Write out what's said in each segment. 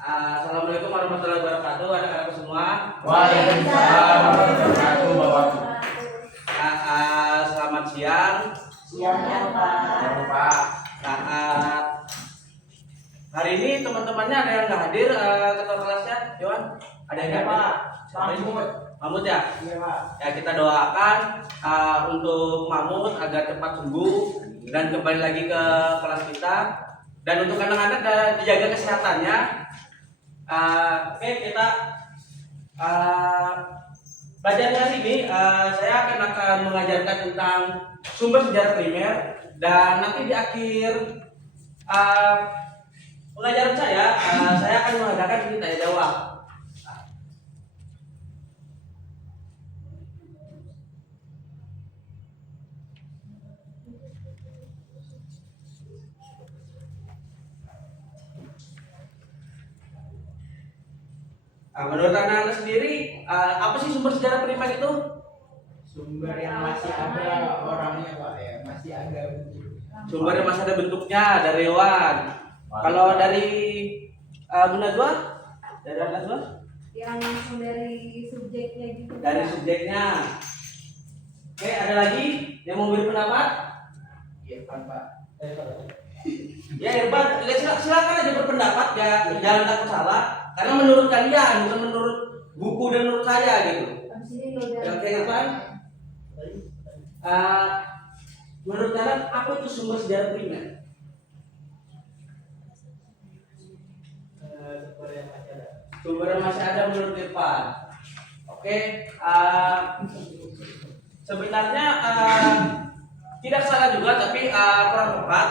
Assalamualaikum warahmatullahi wabarakatuh, anak-anak semua. Waalaikumsalam warahmatullahi wabarakatuh. Selamat siang. Siang Pak. Hari ini teman-temannya ada yang nggak hadir, ketua kelasnya, Johan? Ada yang nggak hadir? Mahmud ya? Iya Pak. Ya, kita doakan untuk Mahmud agar cepat sembuh dan kembali lagi ke kelas kita. Dan untuk anak-anak dijaga kesehatannya. Oke, kita pelajaran hari ini saya akan mengajarkan tentang sumber sejarah primer, dan nanti di akhir pengajaran saya akan mengadakan sesi tanya jawab. Menurut anak-anak sendiri, apa sih sumber sejarah primer itu? Sumber yang masih ada orangnya Pak ya, masih ada bentuknya. Sumber yang masih ada bentuknya dari hewan. Kalau dari Munazwa? Dari Munazwa? Yang langsung dari subjeknya gitu. Dari subjeknya. Oke, ada lagi yang mau beri pendapat? Iya Pak. Ya, Irfan, silakan aja berpendapat, jangan takut salah. Karena menurut kalian, bukan menurut buku dan menurut saya gitu. Habis ini udah. Oke, Irfan. Menurut kalian apa itu sumber sejarah primer? Sumber yang masih ada menurut Irfan. Oke, sebenarnya tidak salah juga, tapi kurang tepat.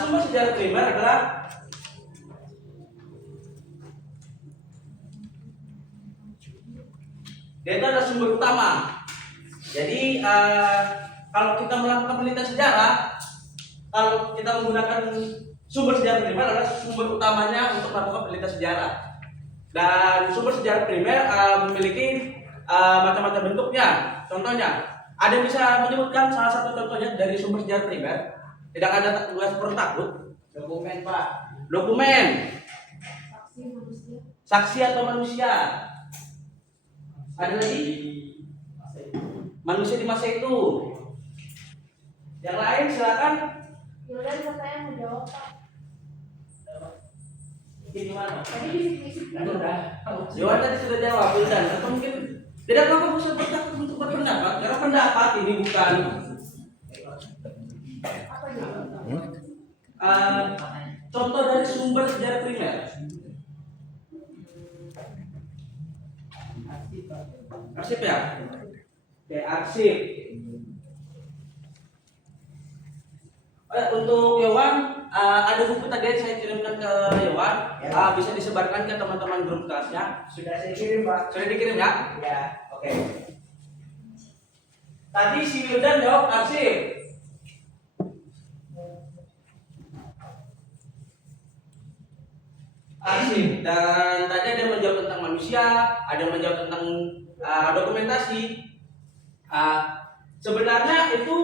Sumber sejarah primer adalah dia itu adalah sumber utama. Jadi kalau kita melakukan penelitian sejarah, kalau kita menggunakan sumber sejarah primer adalah sumber utamanya untuk melakukan penelitian sejarah. Dan sumber sejarah primer memiliki macam-macam bentuknya. Contohnya, ada yang bisa menyebutkan salah satu contohnya dari sumber sejarah primer? Tidak ada tugas perlu takut. Dokumen Pak. Dokumen, Saksi manusia. saksi atau manusia. Ada lagi? Manusia di masa itu. Yang lain silakan. Yaudah, katanya mau jawab Pak. Gimana? Tadi bisik-bisik. Dewan tadi sudah jawab, dan atau mungkin tidak apa-apa bisa bertakut untuk berpendapat, karena pendapat ini bukan Apa jadi? contoh dari sumber sejarah primer. Arsip ya? Oke, arsip. Untuk Yowan, ada buku tadi yang saya kirimkan ke Yowan, Ya. bisa disebarkan ke teman-teman grup kelasnya. Sudah saya kirim Pak. Sudah dikirim ya? Ya. Oke. Tadi si Wildan jawab arsip. Arsip, dan tadi ada yang menjawab tentang manusia, ada yang menjawab tentang dokumentasi. Sebenarnya itu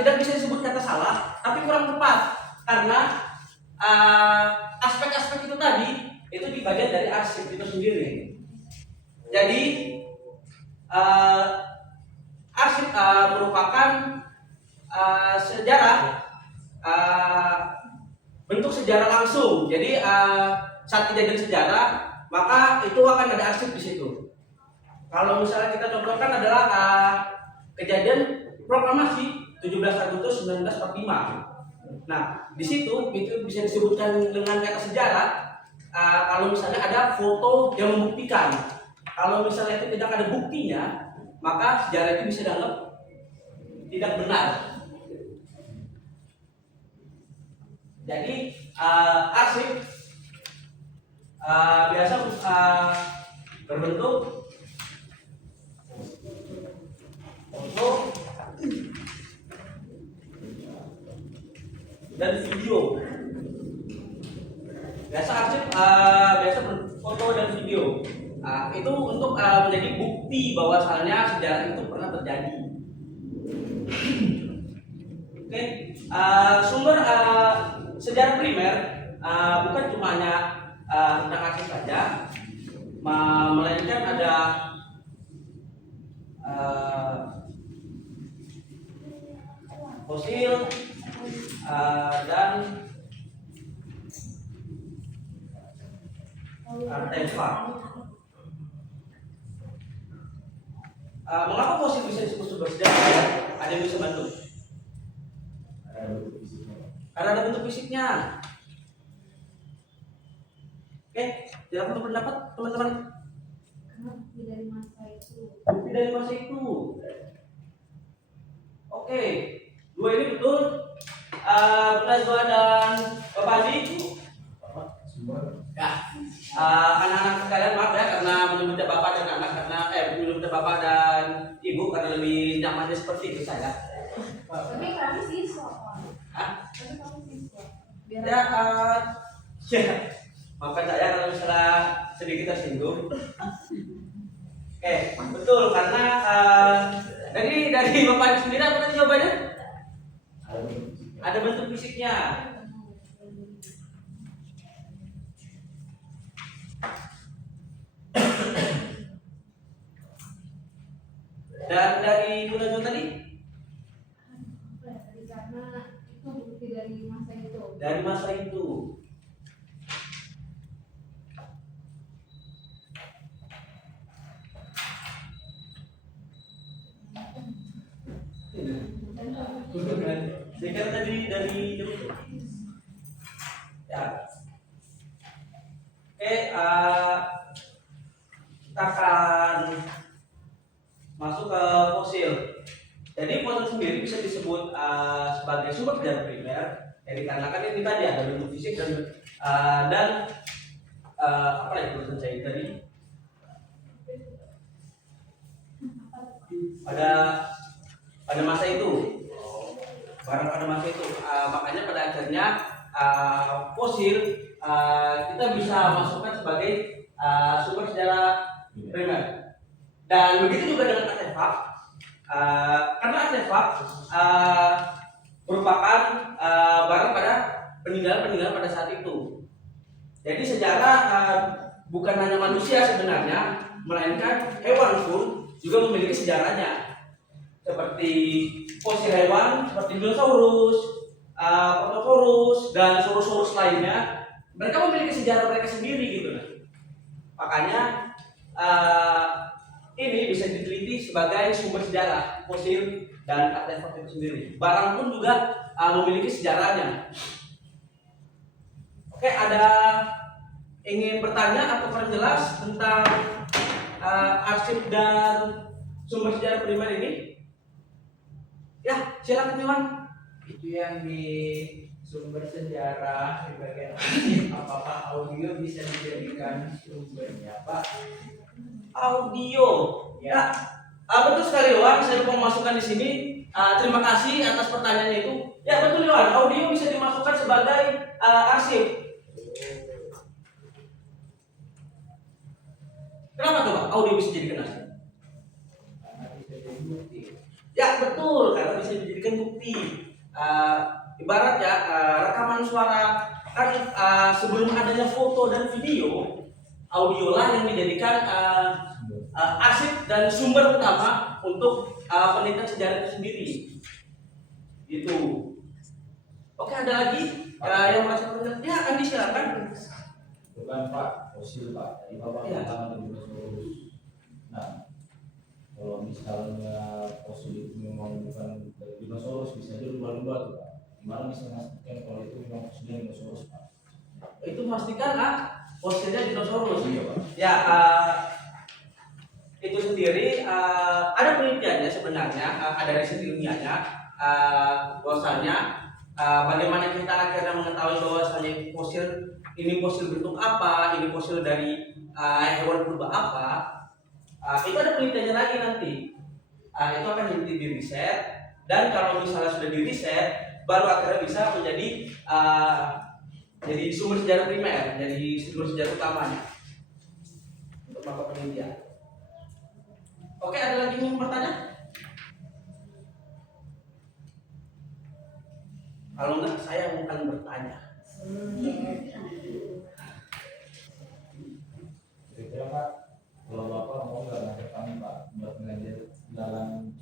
tidak bisa disebut kata salah, tapi kurang tepat karena aspek-aspek itu tadi itu di bagian dari arsip itu sendiri. Jadi arsip merupakan sejarah, bentuk sejarah langsung. Jadi saat kejadian sejarah, maka itu akan ada arsip di situ. Kalau misalnya kita contohkan adalah kejadian proklamasi 17 Agustus 1945. Nah, di situ itu bisa disebutkan dengan kata sejarah kalau misalnya ada foto yang membuktikan. Kalau misalnya itu tidak ada buktinya, maka sejarah itu bisa dianggap tidak benar. Jadi arsip biasa berbentuk foto dan video. Biasa arsip biasa berfoto dan video. Itu untuk menjadi bukti bahwasalnya sejarah itu pernah terjadi. Oke, sumber sejarah primer bukan cuma hanya tentang arsip saja, melainkan ada fosil dan artefak. Mengapa fosil bisa disebut sumber sejarah? Ada yang bisa bantu? Karena ada bentuk fisiknya. Oke, silakan berpendapat teman-teman. Karena bukti dari masa itu. Bukti dari masa itu. Oke, dua ini betul. Benar dua dan Bapak Adi. Ya, anak-anak sekalian maaf ya karena menyebutnya bapak dan anak karena menyebutnya bapak dan ibu karena lebih nyamannya seperti itu saya. Tapi kami siswa, Pak. Hah? Tapi kami siswa. Biar Ya, ya. Maafkan saya kalau misalnya sedikit tersinggung. Oke, betul karena dari bapak sendiri apa tadi jawabannya? Ada bentuk fisiknya. Dan dari Bu Najwa tadi? karena itu bukti dari masa itu. Dari masa itu. Saya kira tadi dari ya. Oke, kita akan masuk ke fosil. Jadi fosil sendiri bisa disebut sebagai sumber sejarah primer. Jadi dikarenakan ini tadi ada bentuk fisik dan apa lagi tulisan saya tadi? Pada masa itu, barang pada masa itu, makanya pada akhirnya fosil kita bisa masukkan sebagai sumber sejarah primer. Dan begitu juga dengan artefak, karena artefak merupakan barang pada peninggalan pada saat itu. Jadi sejarah bukan hanya manusia sebenarnya, melainkan hewan pun juga memiliki sejarahnya. Seperti fosil hewan, seperti dinosaurus, Protosaurus, dan saurus-saurus lainnya, mereka memiliki sejarah mereka sendiri gitu. Makanya ini bisa diteliti sebagai sumber sejarah fosil dan artefak itu sendiri. Barang pun juga memiliki sejarahnya. Oke, ada ingin bertanya atau kurang jelas tentang arsip dan sumber sejarah primer ini? Ya, silakan Iwan. Itu yang di sumber sejarah di bagian arsip, apakah audio bisa dijadikan sumbernya, Pak? Audio. Ya. Betul sekali Iwan, saya mau masukkan di sini. Terima kasih atas pertanyaannya itu. Ya betul Iwan, audio bisa dimasukkan sebagai arsip. Kenapa tuh Pak? Audio bisa dijadikan arsip? Karena bisa jadi bukti. Ya betul, karena bisa dijadikan bukti. Ibarat ya rekaman suara kan sebelum adanya foto dan video, audio lah yang dijadikan arsip dan sumber utama untuk penelitian sejarah itu sendiri. Gitu. Oke, ada lagi yang merasa berminat? Ya, Andi silakan. Bukan Pak, fosil Pak. Tadi Bapak Ya. katakan dinosaurus. Nah, kalau misalnya fosil itu memang bukan dari dinosaurus, bisa jadi lumba-lumba tuh Pak. Gimana bisa memastikan kalau itu memang fosilnya dinosaurus Pak? Itu pastikan fosilnya dinosaurus. Iya Pak. Ya, itu sendiri ada penelitiannya sebenarnya, ada riset ilmiahnya bahwasanya bagaimana kita akhirnya mengetahui bahwasanya fosil ini fosil bentuk apa, ini fosil dari hewan purba apa, itu ada penelitiannya lagi nanti. Itu akan di riset, dan kalau misalnya sudah di riset, baru akhirnya bisa menjadi jadi sumber sejarah primer, jadi sumber sejarah utamanya untuk melakukan penelitian. Oke, ada lagi yang mau bertanya? Kalau enggak, saya akan bertanya.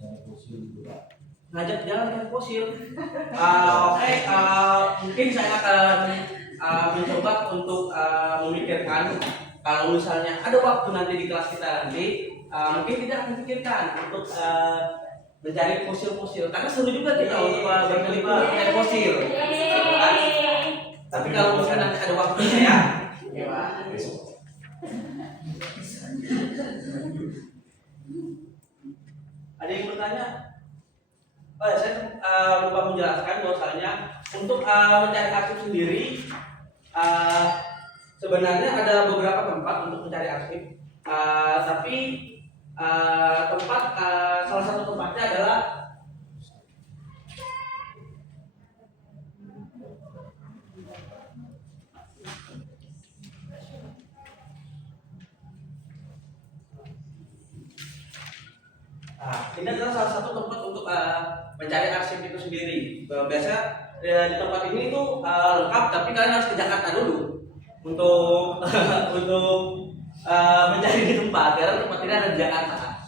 mencari fosil gitu Pak. ngajak jalan ke fosil. Oke, mungkin saya akan mencoba untuk memikirkan kalau misalnya ada waktu nanti di kelas kita nanti, mungkin kita akan pikirkan untuk mencari fosil-fosil karena seru juga kita untuk berkelima mencari fosil. Kan? Tapi kalau misalnya nanti ada waktunya ya, Besok. ada yang bertanya? Oh ya, saya lupa menjelaskan bahwasanya untuk mencari arsip sendiri sebenarnya ada beberapa tempat untuk mencari arsip, tapi tempat salah satu tempatnya adalah ini adalah salah satu tempat untuk mencari arsip itu sendiri. Biasa di tempat ini itu lengkap, tapi kalian harus ke Jakarta dulu untuk untuk mencari di tempat karena tempat ini ada di Jakarta.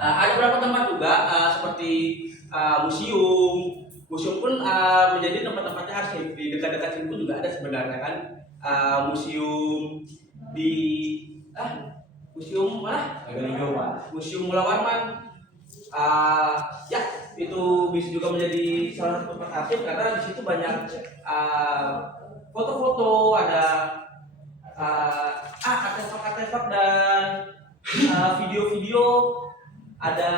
Ada beberapa tempat juga seperti museum. Museum pun menjadi tempat-tempatnya arsip. Di dekat-dekat sini pun juga ada sebenarnya kan museum di museum mana? Museum Mula Warman. Ya, itu bisa juga menjadi salah satu tempat arsip karena di situ banyak foto-foto, ada artefak-artefak dan video-video, ada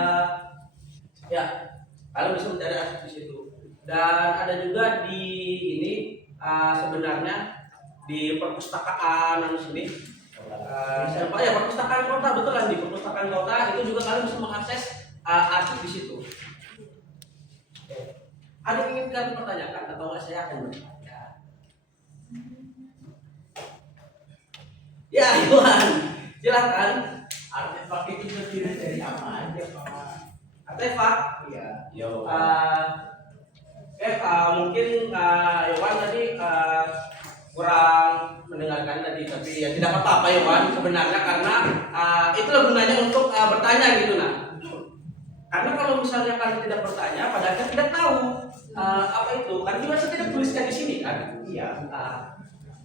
ya kalian bisa mencari arsip di situ. Dan ada juga di ini sebenarnya di perpustakaan sini. Ya perpustakaan kota, betulan di perpustakaan kota itu juga kalian bisa mengakses arsip di situ. Oke. Ada yang ingin kalian pertanyakan atau nggak, saya akan bertanya. Ya, Iwan, silakan. Artefak itu terdiri dari apa aja Pak? Artefak. Iya. Yo. Mungkin Iwan tadi kurang mendengarkan tadi, tapi ya tidak apa-apa Iwan sebenarnya karena itulah gunanya untuk bertanya gitu nah. Karena kalau misalnya kalian tidak bertanya, padahal kalian tidak tahu apa itu, kan juga saya tidak tuliskan di sini kan. Iya.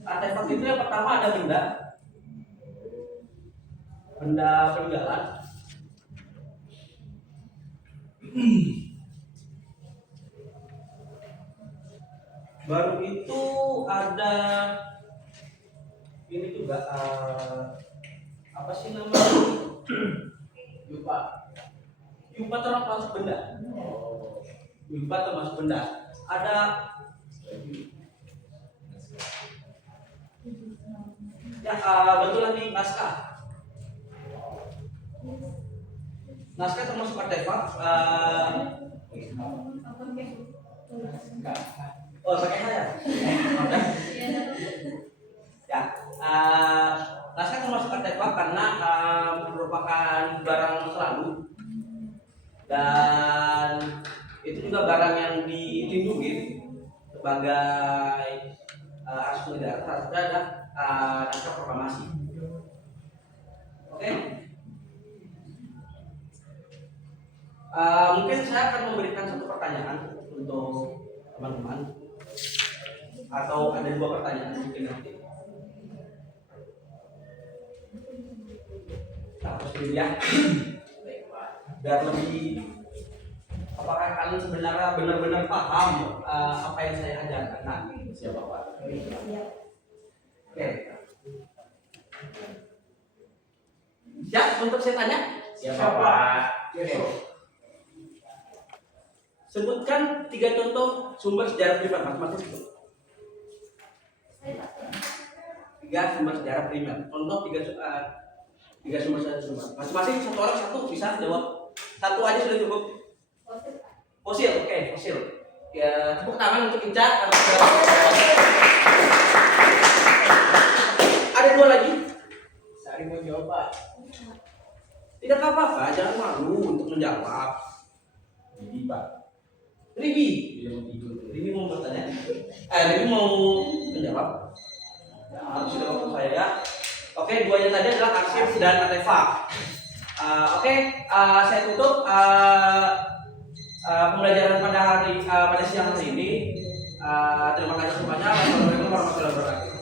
Artefak itu yang pertama ada benda peninggalan. Baru itu ada ini juga apa sih namanya? Yupa termasuk benda. Yupa termasuk benda. Ada ya betulan di naskah. Naskah termasuk artefak. Oh, pakai saya. Oke. Ya, naskah termasuk artefak karena merupakan barang masa lalu dan itu juga barang yang dilindungi sebagai arsip negara. Salah satunya adalah naskah proklamasi. Oke. Mungkin saya akan memberikan satu pertanyaan untuk teman-teman, atau ada 2 pertanyaan mungkin nanti. Nah, terus dulu ya. Biar lebih, apakah kalian sebenarnya benar-benar paham apa yang saya ajarkan nanti? Siapa Pak? Oke. Ya, untuk saya tanya. Siapa Pak? Oke. Sebutkan 3 contoh sumber sejarah primer masing-masing. 3 sumber sejarah primer. Contoh 3 sumber sejarah. Masing-masing satu orang satu bisa jawab. Satu aja sudah cukup. Fosil, oke, fosil. Ya, tepuk tangan untuk Ica. Ada 2 lagi. Sari mau jawab Pak. Tidak apa-apa, jangan malu untuk menjawab. Jadi Pak, Ribi. dia mau tidur. Ribi mau bertanya? Ribi mau menjawab? Ya, sudah waktu saya. Oke, 2-nya tadi adalah arsip dan artefak. Oke, saya tutup pembelajaran pada siang hari ini. Terima kasih semuanya. Wassalamualaikum warahmatullahi wabarakatuh.